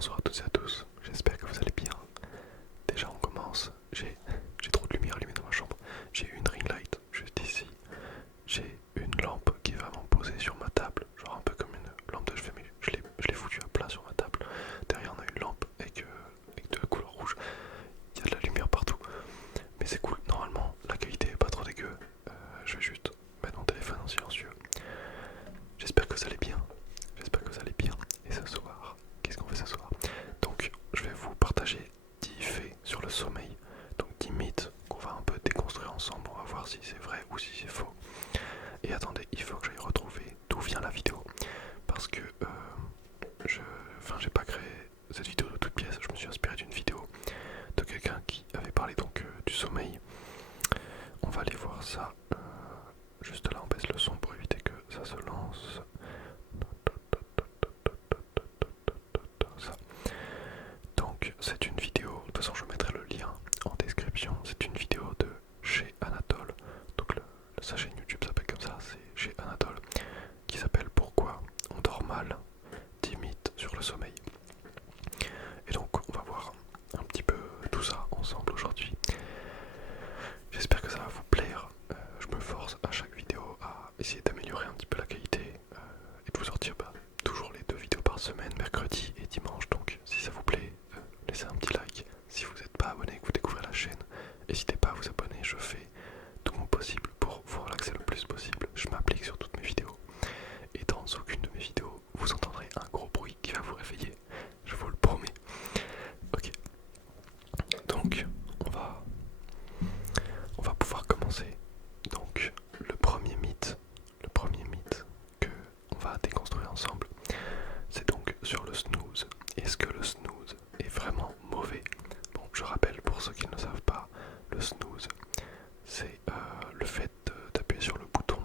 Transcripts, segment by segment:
Bonsoir à toutes et à tous, j'espère que vous allez bien. Déjà on commence, j'ai trop de lumière allumée dans ma chambre. J'ai une ring light juste ici. J'ai une lampe qui est vraiment posée sur ma table, genre un peu comme une lampe de chevet, mais je l'ai foutue à plat sur ma table. Derrière on a une lampe avec de la couleur rouge. Il y a de la lumière partout. Mais c'est cool, normalement la qualité est pas trop dégueu. Je vais juste mettre mon téléphone en silencieux. J'espère que vous allez bien. J'espère que vous allez bien. Et ce soir, qu'est-ce qu'on fait ce soir? Donc je vais vous partager 10 faits sur le sommeil. Donc 10 mythes qu'on va un peu déconstruire ensemble. On va voir si c'est vrai ou si c'est faux. Et attendez, il faut que j'aille retrouver d'où vient la vidéo. Parce que j'ai pas créé cette vidéo de toute pièce. Je me suis inspiré d'une vidéo de quelqu'un qui avait parlé donc du sommeil. On va aller voir ça. Juste là on baisse le son pour éviter que ça se lance. Ça. Donc c'est une vidéo, de toute façon je mettrai le lien en description, c'est une vidéo de chez Anatole, donc sa chaîne YouTube s'appelle comme ça, c'est chez Anatole, qui s'appelle Pourquoi on dort mal, 10 mythes sur le sommeil. Et donc on va voir un petit peu tout ça ensemble aujourd'hui. J'espère que ça va vous plaire, je me force à chaque vidéo à essayer d'améliorer un petit peu la qualité et de vous sortir toujours les 2 vidéos par semaine, mercredi et dimanche. Donc si ça vous plaît, laissez un petit like. Si vous n'êtes pas abonné et que vous découvrez la chaîne, n'hésitez pas à vous abonner, je fais tout mon possible pour vous relaxer le plus possible. Je m'applique sur toutes mes vidéos. Et dans aucune de mes vidéos, vous entendrez un gros bruit qui va vous réveiller. Je vous le promets. Ok. Donc, on va pouvoir commencer. Donc, le premier mythe que on va déconstruire ensemble, c'est donc sur le snooze. Est-ce que le snooze est vraiment mauvais? Bon, je rappelle pour ceux qui ne le savent pas, le snooze, c'est le fait d'appuyer sur le bouton.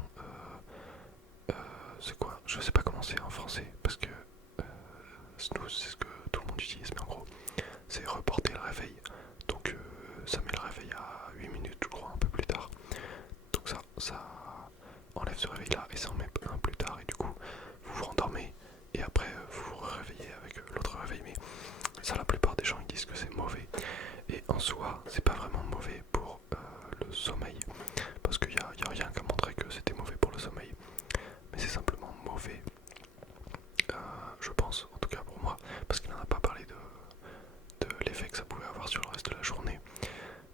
C'est quoi? Je sais pas comment c'est en français parce que snooze c'est ce que tout le monde utilise, mais en gros, c'est reporter le réveil. Donc ça met le réveil à 8 minutes, je crois, un peu plus tard. Donc ça enlève ce réveil là et ça en met un plus tard, et du coup vous vous rendormez et après vous vous réveillez avec l'autre réveil. Mais ça, la plupart des gens ils disent que c'est mauvais, et en soi c'est pas vraiment mauvais pour le sommeil, parce qu'il y a rien qui a montré que c'était mauvais pour le sommeil, mais c'est simplement mauvais, je pense, en tout cas pour moi, parce qu'il n'en a pas parlé de l'effet que ça pouvait avoir sur le reste de la journée,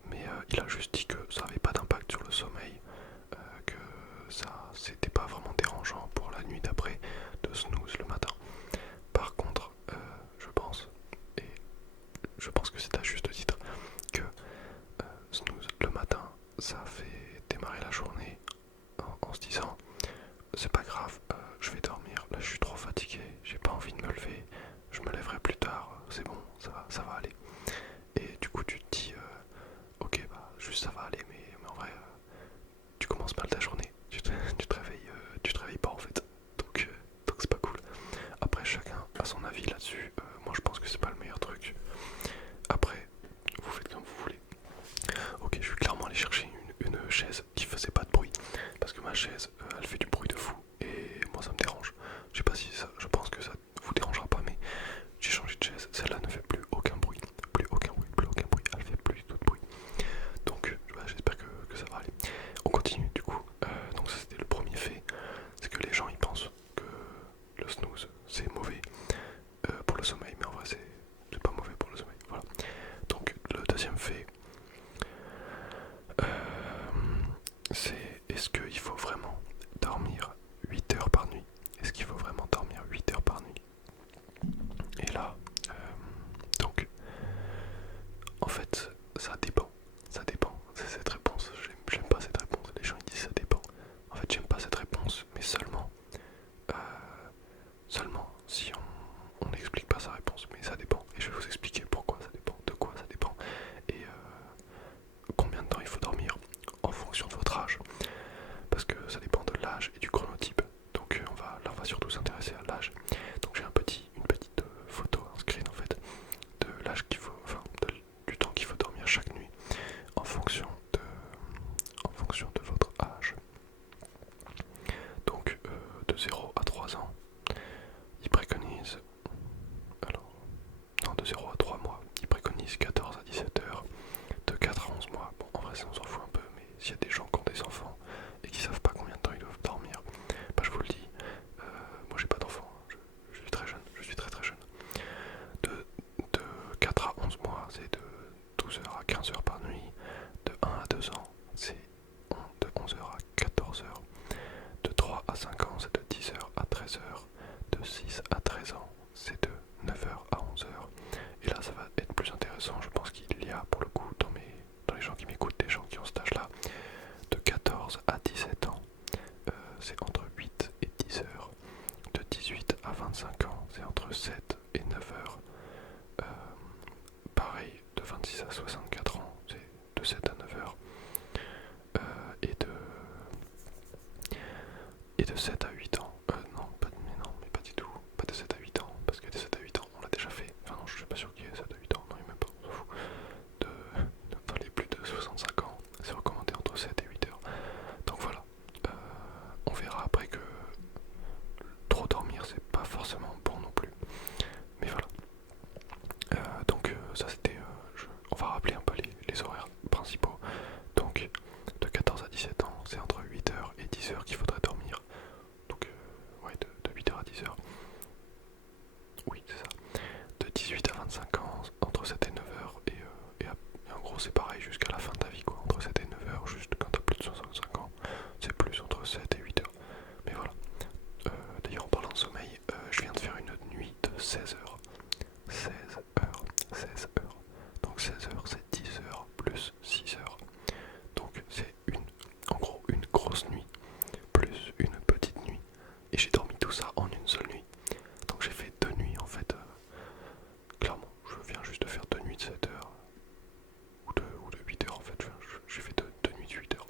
mais il a juste dit que ça n'avait pas d'impact sur le sommeil, que ça c'était pas vraiment dérangeant pour la nuit d'après de snooze le matin. Par contre, je pense que c'est à juste titre, que snooze le matin, ça fait démarrer la journée en se disant c'est pas grave, je vais dormir, là je suis trop fatigué, j'ai pas envie de me lever, je me lèverai plus tard, c'est bon, ça va aller. Et du coup tu te dis ok, bah juste ça va aller, mais en vrai tu commences mal ta journée, tu te réveilles pas en fait, donc c'est pas cool. Après chacun a son avis là-dessus, moi je pense que c'est pas le meilleur truc. Après vous faites comme vous voulez. Ok, je suis clairement allé chercher une chaise qui faisait pas de bruit, parce que ma chaise elle fait du bruit de fou et moi ça me dérange. Je sais pas si ça, je pense que ça vous dérangera pas, mais j'ai changé de chaise, celle-là ne fait plus aucun bruit, elle fait plus du tout de bruit. Donc j'espère que ça va aller. On continue du coup. Donc ça c'était le premier fait, c'est que les gens ils pensent que le snooze c'est mauvais pour le sommeil, mais en vrai c'est pas mauvais pour le sommeil. Voilà. Donc le deuxième fait, c'est est-ce qu'il faut vraiment dormir 9h. Pareil, de 26 à 64 ans, c'est de 7 à 9h. Et de 7 à 8 ans, mais pas du tout, pas de 7 à 8 ans, parce que de 7 à 8 ans, on l'a déjà fait. Enfin non, je suis pas sûr qu'il y ait 7 à 8 ans, non, il n'y a même pas, on s'en fout. Dans les plus de 65 ans, c'est recommandé entre 7 et 8 heures. Donc voilà, on verra après que trop dormir, c'est pas forcément bon non plus. Mais voilà. Donc ça c'était, on va rappeler un peu les horaires principaux. Donc de 14 à 17 ans, c'est entre 8h et 10h qu'il faudrait dormir. Donc ouais, de 8h à 10h. Oui, c'est ça. De 18 à 25 ans, entre 7 et 9h. Et en gros c'est pareil jusqu'à la fin de ta vie, quoi. Entre 7 et 9h, juste quand t'as plus de 65 ans, c'est plus entre 7 et 8h. Mais voilà. D'ailleurs en parlant de sommeil, je viens de faire une nuit de 16 heures. 16 heures, 16 heures. Donc 16 heures, c'est 10 heures plus 6 heures. Donc c'est en gros une grosse nuit plus une petite nuit. Et j'ai dormi tout ça en une seule nuit. Donc j'ai fait 2 nuits en fait. Clairement, je viens juste de faire 2 nuits de 7 heures. Ou de 8 heures en fait. J'ai fait deux nuits de 8 heures.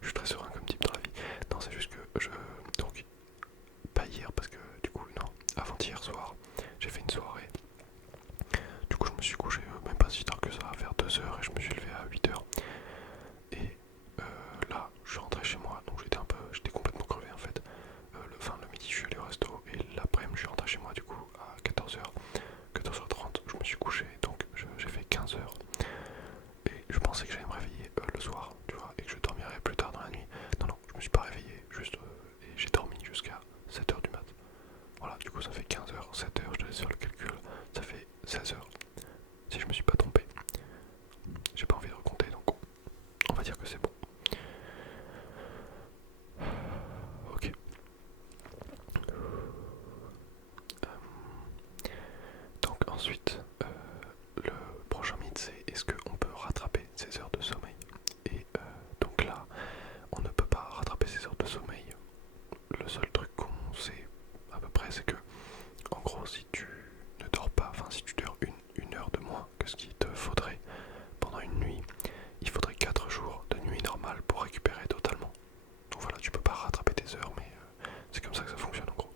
Je suis très serein comme type dans la vie. Non, c'est juste que donc, pas hier parce que du coup, non, avant-hier soir, j'ai fait une soirée. Du coup, je me suis couché même pas si tard que ça, vers 2 heures et je me suis levé à 8 heures. Et là, je suis rentré chez moi, donc j'étais complètement crevé en fait. Le midi, je suis allé au resto et l'après-midi, je suis rentré chez moi du coup à 14h, 14h30, je me suis couché, donc j'ai fait 15 heures. Et je pensais que j'allais me réveiller le soir, tu vois, et que je dormirais plus tard dans la nuit. Non, non, je me suis pas réveillé, juste, et j'ai dormi jusqu'à 7h du mat. Voilà, du coup ça fait 15 heures, 7 heures, je te laisse faire le calcul, ça fait 16 heures. Si je me suis pas trompé, j'ai pas envie de recompter, donc on va dire que c'est bon. Ok. Donc ensuite, le prochain mythe c'est est-ce qu'on peut rattraper ces heures de sommeil. Et donc là, on ne peut pas rattraper ces heures de sommeil. Le seul truc qu'on sait à peu près c'est que en gros si tu ne dors pas, enfin si tu dors une heure de moins que ce qu'il te faudrait pendant une nuit, il faudrait 4 jours de nuit normale pour récupérer totalement. Donc voilà, tu peux pas rattraper tes heures, mais c'est comme ça que ça fonctionne en gros.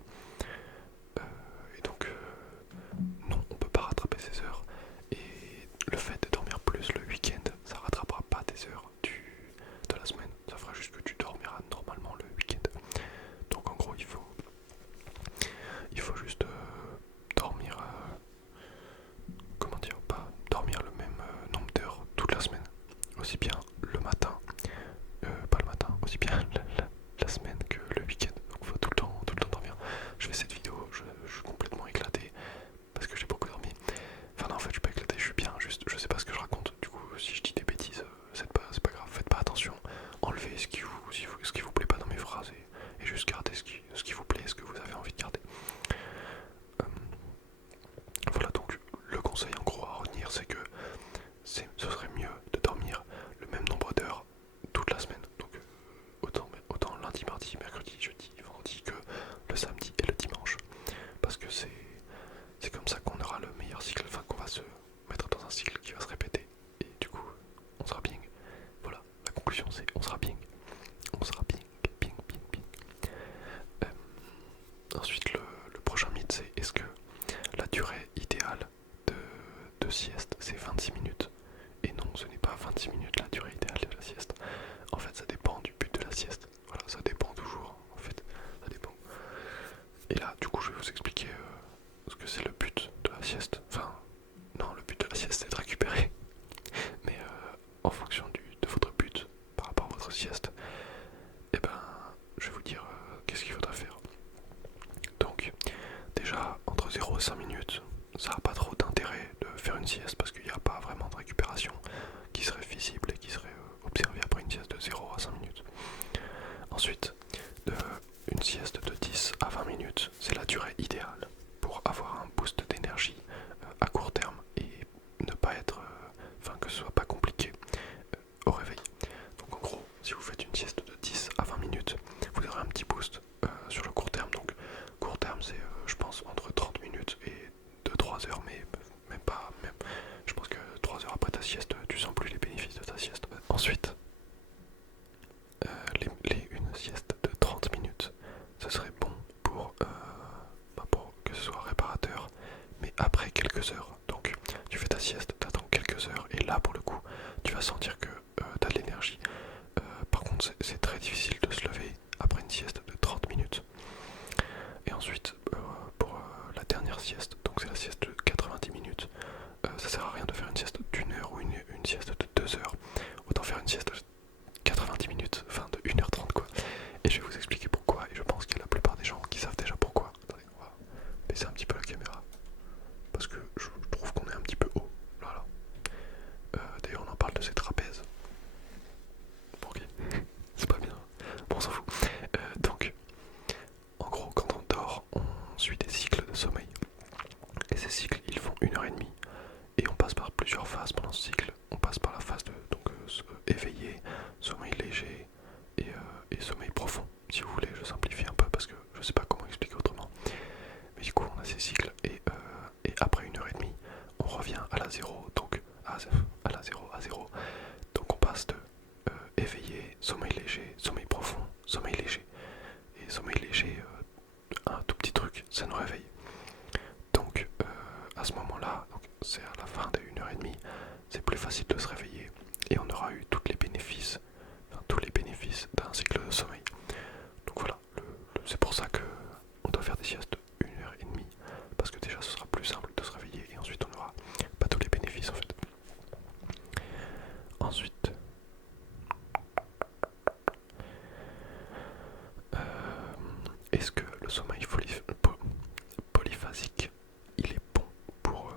Et donc non, on peut pas rattraper ses heures. Et le fait de dormir plus le week-end, ça rattrapera pas tes heures de la semaine. Ça fera juste que tu dormiras normalement le week-end. Donc en gros, il faut juste dormir, comment dire, pas dormir le même nombre d'heures toute la semaine. Aussi bien le matin, pas le matin, aussi bien la semaine que le week-end. Donc il faut tout le temps dormir. Je fais cette vidéo, je suis complètement éclaté parce que j'ai beaucoup dormi. Enfin non, en fait je suis pas éclaté, je suis bien, juste je sais pas ce que je raconte. Du coup si je dis des bêtises, c'est pas grave, faites pas attention. Enlevez ce qui vous plaît pas dans mes phrases et juste gardez ce qui vous plaît, ce que vous avez envie de garder. Voilà, donc le conseil en gros à retenir c'est que ce serait mieux de dormir le même nombre d'heures toute la semaine. Donc autant lundi, mardi, mercredi, jeudi, vendredi que le samedi et le dimanche. Parce que c'est comme ça qu'on aura le meilleur cycle, enfin qu'on va se mettre dans un cycle qui va se répéter. Et du coup, on sera bien. Voilà, la conclusion c'est on sera bien. On sera bien. Ensuite, le prochain mythe c'est est-ce que la durée idéale de sieste c'est 26 minutes. Et non, ce n'est pas 26 minutes la durée idéale de la sieste. En fait, ça dépend du but de la sieste. Voilà, ça dépend toujours. En fait, ça dépend. Et là, du coup, je vais vous expliquer ce que c'est le but de la sieste. Enfin, non, le but de la sieste, c'est de récupérer. Mais en fonction de votre but par rapport à votre sieste, et ben, je vais vous dire qu'est-ce qu'il faudra faire. Donc, déjà, entre 0 et 5 minutes, ça n'a pas trop d'intérêt de faire une sieste parce qu'il n'y a pas vraiment de récupération qui serait visible et qui serait observée après une sieste de 0 à 5 minutes. Ensuite, une sieste de 10 à 20 minutes, c'est la durée idéale pour avoir un boost d'énergie à court terme et ne pas être, enfin que ce soit pas compliqué au réveil. Donc en gros, si vous faites une sieste de 10 à 20 minutes, vous aurez un petit boost sur le court terme. Donc court terme, c'est je pense entre 30 minutes et après quelques heures. Donc tu fais ta sieste, t'attends quelques heures et là pour le coup tu vas sentir que t'as de l'énergie. Par contre c'est très difficile de se lever après une sieste de 30 minutes. Et ensuite pour la dernière sieste, donc c'est la sieste de 90 minutes, ça sert à rien de faire une sieste d'une heure ou une sieste de 2 heures. Autant faire une sieste de 90 minutes, enfin de 1h30 quoi. Et je vais vous expliquer pourquoi, et je pense qu'il y a la plupart des gens qui savent déjà pourquoi. Attendez, on va baisser un petit peu la caméra, parce que je trouve qu'on est un petit peu haut. Voilà. D'ailleurs on en parle de ces trapèzes. Bon, ok, c'est pas bien. Bon, on s'en fout. Donc, en gros, quand on dort, on suit des cycles de sommeil. Et ces cycles, ils font 1h30. Et on passe par plusieurs phases pendant ce cycle. On passe par la phase de éveillé, sommeil léger et sommeil profond. Si vous voulez, je simplifie un peu parce que je sais pas comment expliquer autrement. Mais du coup, on a ces cycles et après 1h30, on revient à la zéro, donc à la zéro, à zéro. Donc on passe de éveillé, sommeil léger, sommeil profond, sommeil léger. Et sommeil léger, un tout petit truc, ça nous réveille. Donc à ce moment-là, c'est à la fin de 1h30, c'est plus facile de se réveiller et on aura eu tous les bénéfices d'un cycle de sommeil. Donc voilà, c'est pour ça que on doit faire des siestes de 1h30, parce que déjà ce sera plus simple de se réveiller et ensuite on aura pas tous les bénéfices en fait. Ensuite, est-ce que le sommeil polyphasique, il est bon pour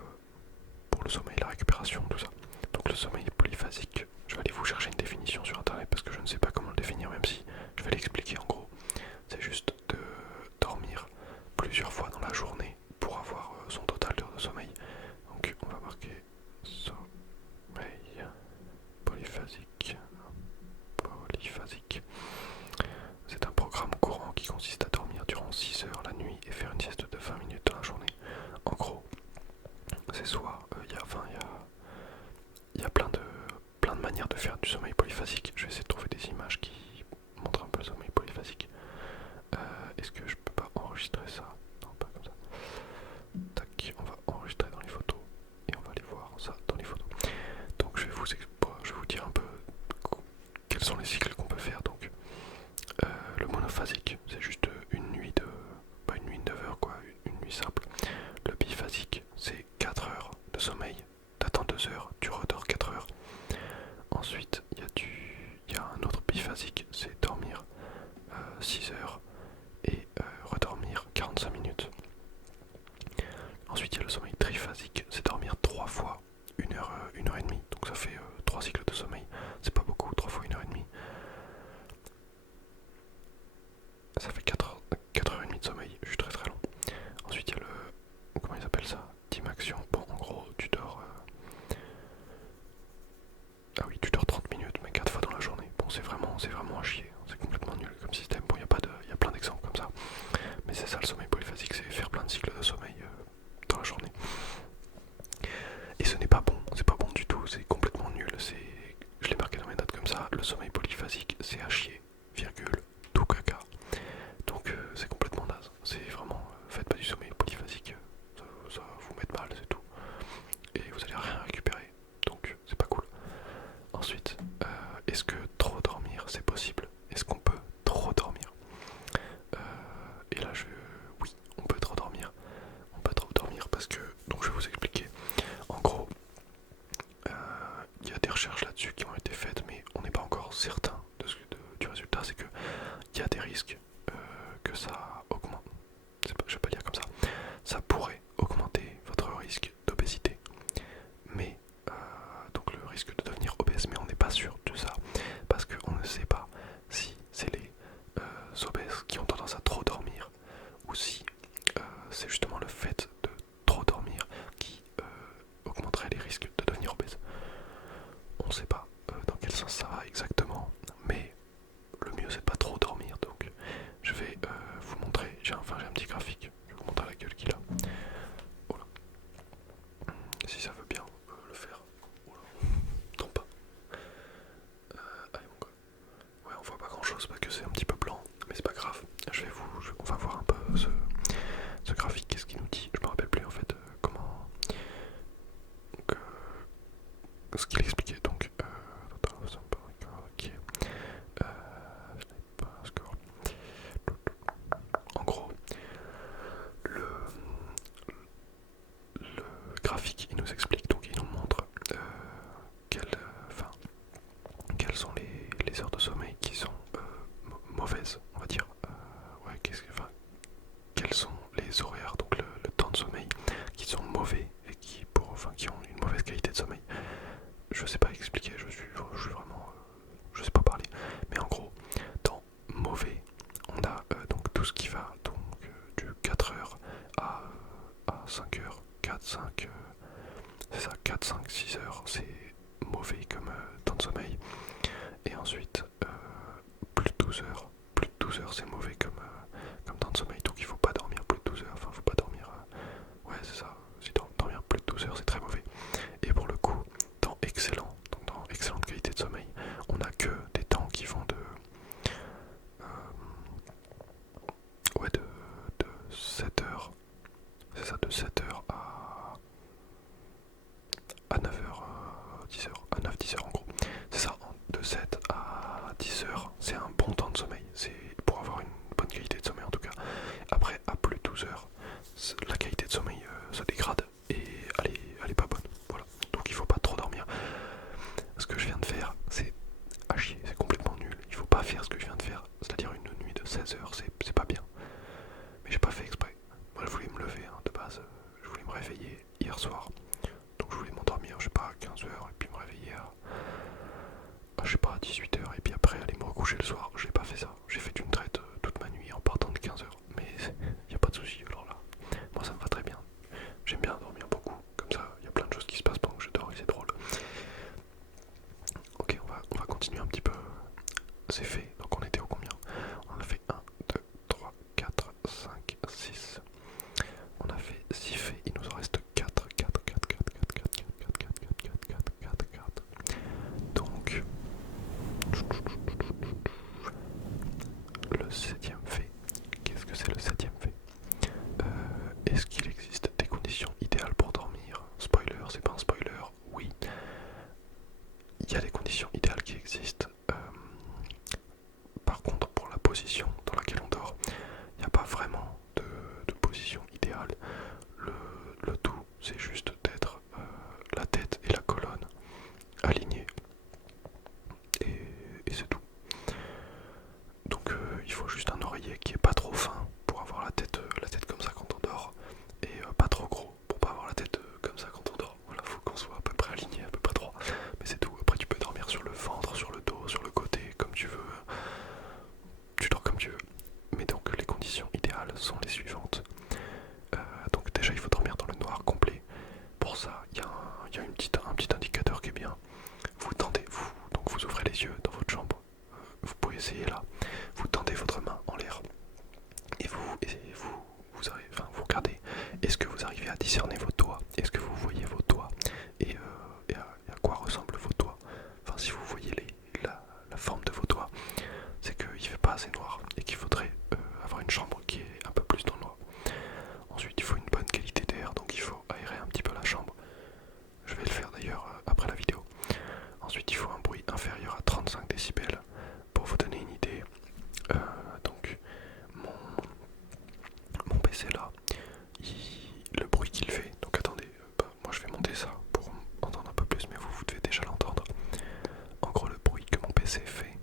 le sommeil, la récupération, tout ça? Donc le sommeil polyphasique, je vais aller vous chercher une définition sur internet parce que je ne sais pas comment le définir, même si je vais l'expliquer en gros. C'est juste de dormir plusieurs fois dans la journée pour avoir son total d'heures de sommeil. Donc on va marquer sommeil polyphasique. C'est un programme courant qui consiste à dormir durant 6 heures la nuit et faire une sieste de 20 minutes dans la journée. En gros, c'est soit il y a plein de manières de faire du sommeil polyphasique. Je vais essayer de trouver des images qui montrent un peu le sommeil polyphasique. Est-ce que je peux pas enregistrer ça? Non, pas comme ça. Tac, on va enregistrer dans les photos et on va aller voir ça dans les photos. Donc je vais vous dire un peu quels sont les cycles qu'on peut faire. Donc le monophasique, c'est juste une nuit de 9 heures quoi, une nuit simple. Le biphasique, ce qu'il expliquait donc, en gros, le, le graphique il nous explique, donc il nous montre quelles sont les heures de sommeil qui sont mauvaises, on va dire. Ouais, quels sont les horaires, donc le temps de sommeil, qui sont mauvais et qui ont une mauvaise qualité de sommeil. Je sais pas expliquer, je suis vraiment, je sais pas parler, mais en gros, dans mauvais, on a donc tout ce qui va donc du 4 heures à 5 heures, 4, 5, c'est ça, 4, 5, 6 heures, c'est mauvais comme temps de sommeil. Et ensuite, plus de 12 heures c'est mauvais comme temps de sommeil, donc il faut pas dormir plus de 12 heures, enfin faut pas dormir, ouais c'est ça, si dormir plus de 12 heures c'est très mauvais. Et pour le coup, dans excellent, donc dans excellente qualité de sommeil, on a que des temps qui vont de 7 heures, c'est ça, de 7 heures à 9 heures, 10 heures, à 9-10 heures en gros. C'est ça, de 7 à 10 heures, c'est un bon temps de sommeil, c'est pour avoir une bonne qualité de sommeil en tout cas. Après, à plus de 12 heures, la qualité de sommeil se dégrade et elle est pas bonne. Voilà, donc il faut pas trop dormir. Ce que je viens de faire, c'est à chier, c'est complètement nul. Il faut pas faire ce que je viens de faire, c'est-à-dire une nuit de 16 heures, c'est pas bien. Mais j'ai pas fait exprès. Moi je voulais me lever de base, je voulais me réveiller hier soir. Donc je voulais m'endormir, je sais pas, à 15 heures et puis me réveiller je sais pas, à 18 heures et puis après aller me recoucher le soir. J'ai pas fait ça, j'ai fait une traite toute ma nuit en partant de 15 heures. Mais y a pas de souci, alors là, moi ça me va très bien. J'aime bien dormir beaucoup, comme ça il y a plein de choses qui se passent pendant que je dors et c'est drôle. Ok, on va continuer un petit peu. C'est fait, donc on était au combien? On a fait 1, 2, 3, 4, 5, 6. On a fait 6 faits, il nous en reste 4, 4, 4, 4, 4, 4, 4, 4, 4, 4, 4, 4, 4, 4. Donc, le 7ème fait. Qu'est-ce que c'est le 7ème fait? Est-ce qu'il existe des conditions idéales pour dormir? Spoiler, c'est pas un spoiler, oui. Il y a des conditions idéales qui existent. Par contre, pour la position dans laquelle on dort, il n'y a pas vraiment de position idéale. Le tout, c'est juste d'être la tête et la colonne alignées. Et c'est tout. Donc il faut juste un oreiller qui est pas trop fin pour avoir la tête comme ça quand on dort. Et pas trop gros pour pas avoir la tête comme ça quand on dort. Voilà, faut qu'on soit à peu près aligné, à peu près droit. Mais c'est tout. Après tu peux dormir sur le ventre, sur le dos, sur le côté, comme tu veux. Tu dors comme tu veux. Mais donc les conditions idéales sont les suivantes. Donc déjà il faut dormir dans le noir complet. Pour ça, il y a un petit indicateur qui est bien. Vous tendez, donc vous ouvrez les yeux dans votre chambre. Vous pouvez essayer là. Vous tendez votre main en l'air et vous regardez. Est-ce que vous arrivez à discerner vos doigts? Est-ce que vous voyez vos doigts et à quoi ressemblent vos doigts? Enfin, si vous voyez la forme de vos doigts, c'est qu'il fait pas assez noir et qu'il faudrait avoir une chambre qui est un peu plus dans le noir. Ensuite, il faut une bonne qualité d'air, donc il faut aérer un petit peu la chambre. Je vais le faire d'ailleurs après la vidéo. Ensuite, il faut un bruit inférieur à 35 décibels. Pour vous donner une idée, donc mon PC là, le bruit qu'il fait, donc attendez, moi je vais monter ça pour entendre un peu plus, mais vous devez déjà l'entendre. En gros, le bruit que mon PC fait,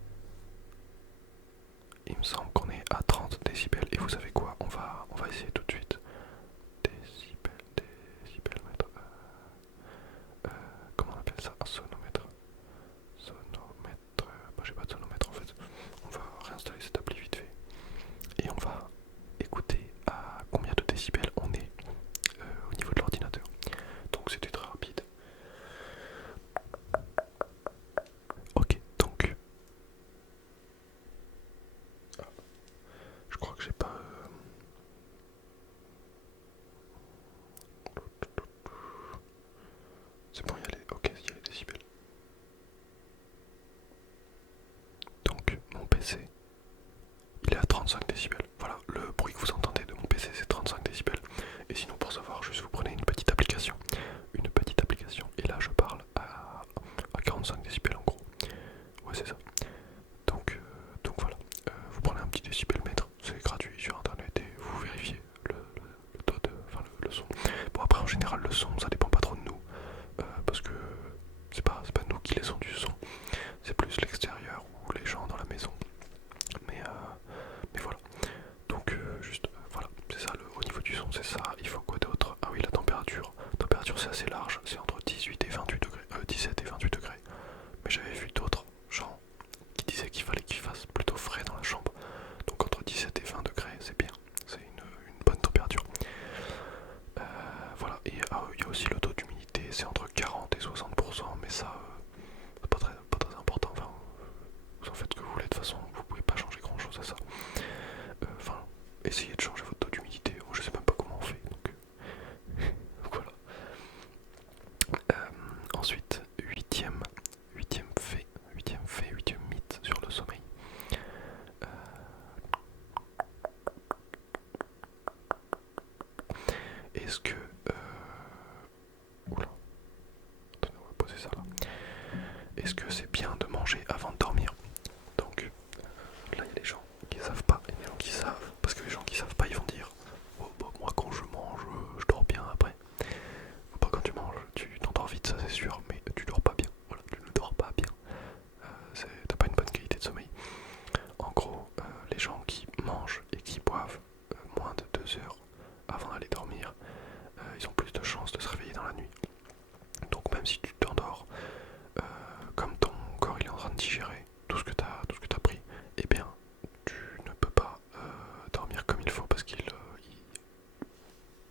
il me semble qu'on est à 30 décibels. Et vous savez quoi, on va essayer tout de suite. Décibels, mètre. Comment on appelle ça? Un sonomètre. J'ai pas de sonomètre en fait. On va réinstaller cette appli vite fait. Et on va écouter à combien de décibels on est au niveau de l'ordinateur. Donc c'était très rapide. Ok, donc je crois que j'ai pas c'est bon, ok, il y a les décibels. Donc mon PC, il est à 35 décibels. Voilà, le bruit que vous entendez de mon PC c'est 35 décibels. Et sinon pour savoir, juste vous prenez une petite application. Et là je parle son, ça dépend pas trop de nous, parce que c'est pas nous qui laissons du son, c'est plus l'extérieur ou les gens dans la maison. Mais voilà. Donc juste voilà, c'est ça au niveau du son, c'est ça. Il faut quoi d'autre? Ah oui, la température. La température c'est assez large, c'est entre 18 et 28 degrés, 17 et 28 degrés. Mais j'avais vu d'autres gens qui disaient qu'il fallait qu'il fasse plutôt frais dans la chambre. Donc entre 17 et 20 degrés, c'est bien. C'est une bonne température. Voilà, et il y a aussi le taux d'humidité, c'est entre 40 et 60%, mais ça, c'est pas très important. Enfin, vous en faites ce que vous voulez, de toute façon, vous pouvez pas changer grand chose à ça. Enfin, essayez de changer votre taux d'humidité. Je sais même pas comment on fait, donc voilà. Ensuite, huitième mythe sur le sommeil. Est-ce que... Oula. Attendez, on va poser ça là. Est-ce que c'est bien de manger avant de dormir? Donc, là il y a des gens qui savent pas et des gens qui savent. Parce que les gens qui savent pas, ils vont dire oh, bah, moi quand je mange, je dors bien après. Faut pas quand tu manges, tu t'endors vite, ça c'est sûr, mais tu dors pas bien. Voilà, tu ne dors pas bien. T'as pas une bonne qualité de sommeil. En gros, les gens qui mangent et qui boivent moins de 2 heures avant d'aller dormir, ils ont plus de chances de se réveiller dans la nuit. Donc même si tu t'endors, comme ton corps il est en train de digérer tout ce que t'as pris, eh bien tu ne peux pas dormir comme il faut parce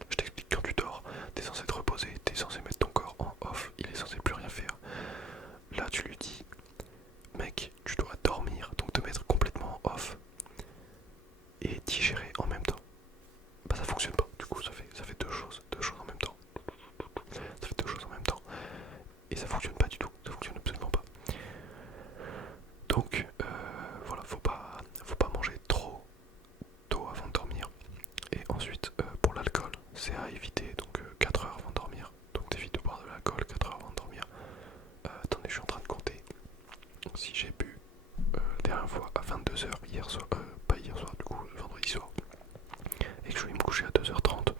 je t'explique, quand tu dors, t'es censé te reposer, t'es censé mettre ton corps en off, il est censé plus rien faire. Là tu lui dis, mec, tu dois dormir, donc te mettre complètement off et digérer en même temps. Bah ça fonctionne pas, du coup ça fait deux choses en même temps. Ça fait deux choses en même temps. Et ça fonctionne pas du tout, ça fonctionne absolument pas. Donc voilà, faut pas manger trop tôt avant de dormir. Et ensuite pour l'alcool, c'est à éviter, donc 4 heures avant de dormir. Donc t'évites de boire de l'alcool 4 heures avant de dormir. Attendez, je suis en train de compter. Si j'ai bu la dernière fois à 22 heures hier soir, pas hier soir du coup, vendredi soir, et que je vais me coucher à 2h30,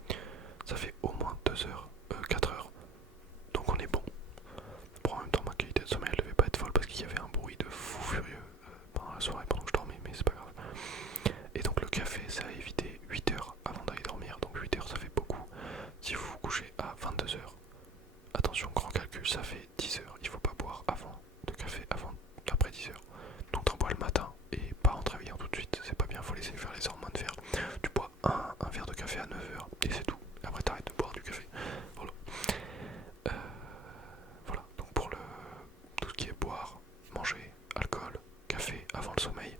ça fait au moins 2 heures, 4 heures. Donc on est bon. Bon, en même temps, ma qualité de sommeil elle devait pas être folle parce qu'il y avait un bruit de fou furieux pendant la soirée, pendant que je dormais, mais c'est pas grave. Et donc le café, c'est à éviter 8 heures avant d'aller dormir. Donc 8 heures, ça fait beaucoup. Si vous vous couchez à 22 heures, attention, grand calcul, ça fait 10 heures. Il faut pas boire avant de café, après 10 heures. Donc t'en bois le matin et pas en te réveillant tout de suite. C'est pas bien, faut laisser faire les hormones faire. Tu bois un verre de café à 9 heures et c'est tout. Après t'arrêtes de boire du café. Voilà. Voilà, donc pour tout ce qui est boire, manger, alcool, café avant le sommeil,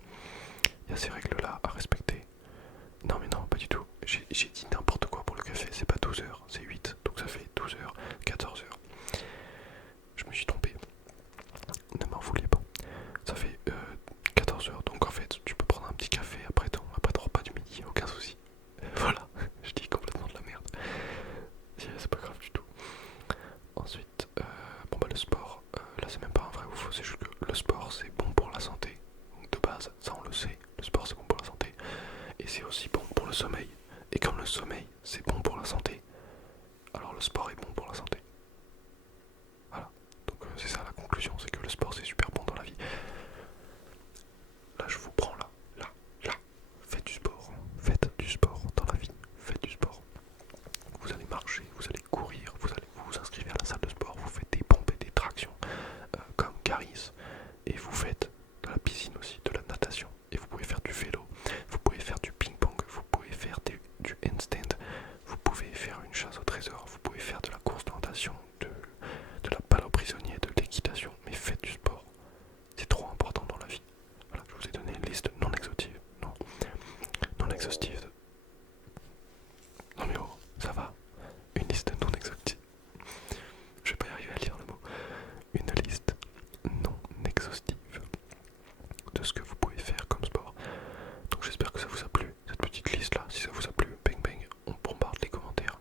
il y a ces règles là à respecter. Non mais non, pas du tout. J'ai dit n'importe quoi pour le café, c'est pas 12 heures, c'est 8, donc ça fait 12 heures, 14 heures. Je me suis trompé. Ne m'en voulez pas. Ça fait 14 heures, donc en fait tu peux prendre un petit café après ton repas du midi, aucun souci. Voilà, je dis complètement de la merde. C'est pas grave du tout. Ensuite, bon bah le sport, là c'est même pas un vrai ou faux, c'est juste que le sport c'est bon pour la santé. Donc de base, ça on le sait, le sport c'est bon pour la santé. Et c'est aussi bon pour le sommeil. Et comme le sommeil c'est bon pour la santé, alors le sport est bon pour la santé. Voilà, donc c'est ça la conclusion, c'est que le sport c'est super bon dans la vie. Là je vous prends là. Faites du sport dans la vie, faites du sport. Vous allez marcher, vous allez courir, vous vous inscrivez à la salle de sport, vous faites des pompes et des tractions comme Caris, et vous faites de la piscine aussi, de la natation, et vous pouvez faire du vélo, vous pouvez faire du ping-pong, vous pouvez faire du handstand, vous pouvez faire une chasse au trésor, vous pouvez faire de la course de natation, de la balle aux prisonniers, de l'équitation, mais faites du sport. C'est trop important dans la vie. Voilà, je vous ai donné une liste non exhaustive. Non exhaustive. Non mais oh, ça va. Une liste non exhaustive. Je vais pas y arriver à lire le mot. Une liste non exhaustive de ce que vous pouvez faire comme sport. Donc j'espère que ça vous a plu, cette petite liste là. Si ça vous a plu, bang bang, on bombarde les commentaires.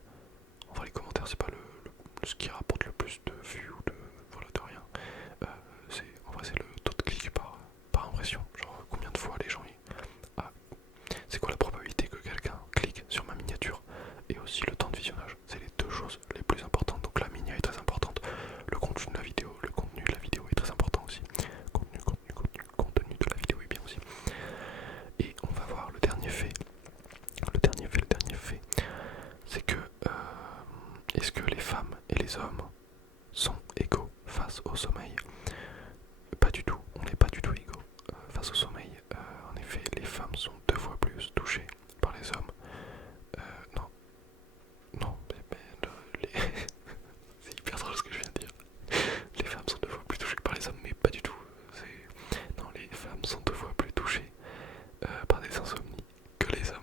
Enfin les commentaires c'est pas ce qui rapporte le plus de vues ou de rien. En vrai c'est le taux de clic par impression. Genre combien de fois les gens c'est quoi la probabilité que quelqu'un clique sur ma miniature, et aussi le temps de visionnage. C'est les deux choses les plus importantes les femmes et les hommes sont égaux face au sommeil. Pas du tout, on n'est pas du tout égaux face au sommeil. En effet, les femmes sont 2 fois plus touchées par les hommes. Non, non, c'est hyper drôle ce que je viens de dire. Les femmes sont 2 fois plus touchées par les hommes, mais pas du tout. Non, les femmes sont 2 fois plus touchées par des insomnies que les hommes.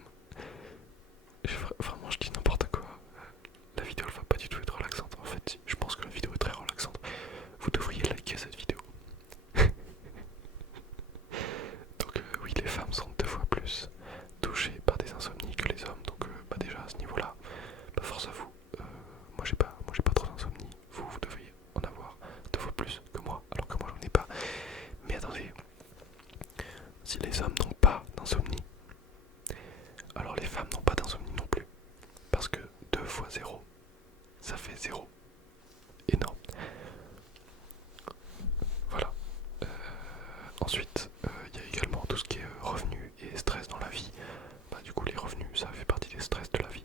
Vraiment, je dis n'importe quoi. La vidéo elle va pas du tout être relaxante. En fait, je pense que la vidéo est très relaxante. Vous devriez liker cette vidéo. Donc oui, les femmes sont 2 fois plus touchées par des insomnies que les hommes. Donc déjà à ce niveau-là, force à vous. Moi j'ai pas trop d'insomnie. Vous devriez en avoir 2 fois plus que moi, alors que moi j'en ai pas. Mais attendez, si les hommes n'ont pas d'insomnie, alors les femmes n'ont pas d'insomnie non plus. Parce que 2 fois 0, ça fait 0. Énorme. Voilà. Ensuite, il y a également tout ce qui est revenus et stress dans la vie. Du coup, les revenus, ça fait partie des stress de la vie.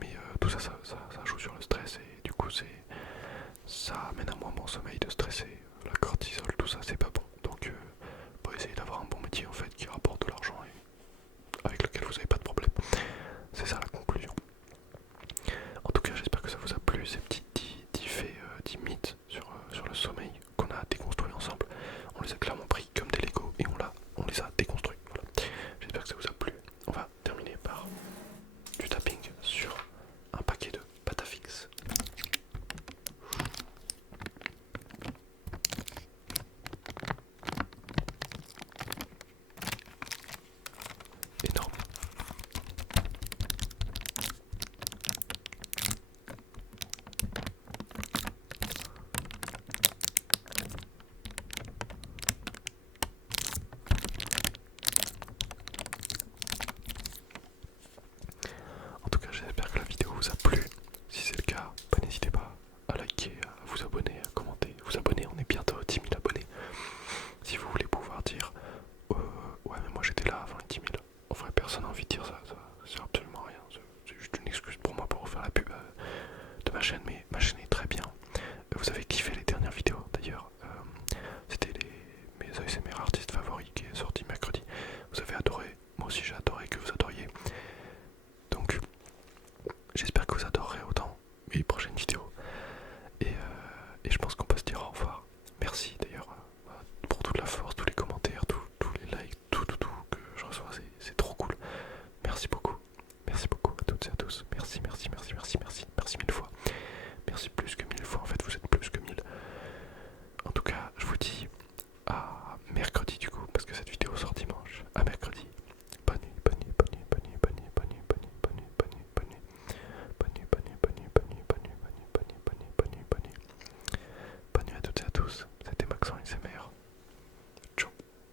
Mais tout ça, ça joue sur le stress et du coup, ça amène à moins bon sommeil de stresser. La cortisol, tout ça, c'est pas bon. Donc, pour essayer d'avoir un bon métier en fait qui rapporte de l'argent et avec lequel vous n'avez pas de problème. C'est ça la conclusion. En tout cas, j'espère que ça vous a plu, ces petits 10 mythes sur le sommeil qu'on a déconstruit ensemble. On les a clairement pris comme des Lego et on les a déconstruits. Voilà. J'espère que ça vous a plu. On va terminer par du tapping sur un paquet de pâte à fixe. Énorme. En tout cas, j'espère que la vidéo vous a plu. Si c'est le cas, n'hésitez pas à liker, à vous abonner, à commenter. Vous abonner, on est bientôt 10 000 abonnés. Si vous voulez pouvoir dire ouais mais moi j'étais là avant les 10 000. En vrai, personne n'a envie de dire ça sert absolument à rien. C'est juste une excuse pour moi pour refaire la pub de ma chaîne, mais ma chaîne est très bien. Vous avez kiffé les dernières vidéos d'ailleurs. C'était mes ASMR artistes favoris qui est sorti mercredi. Vous avez adoré, moi aussi j'ai adoré.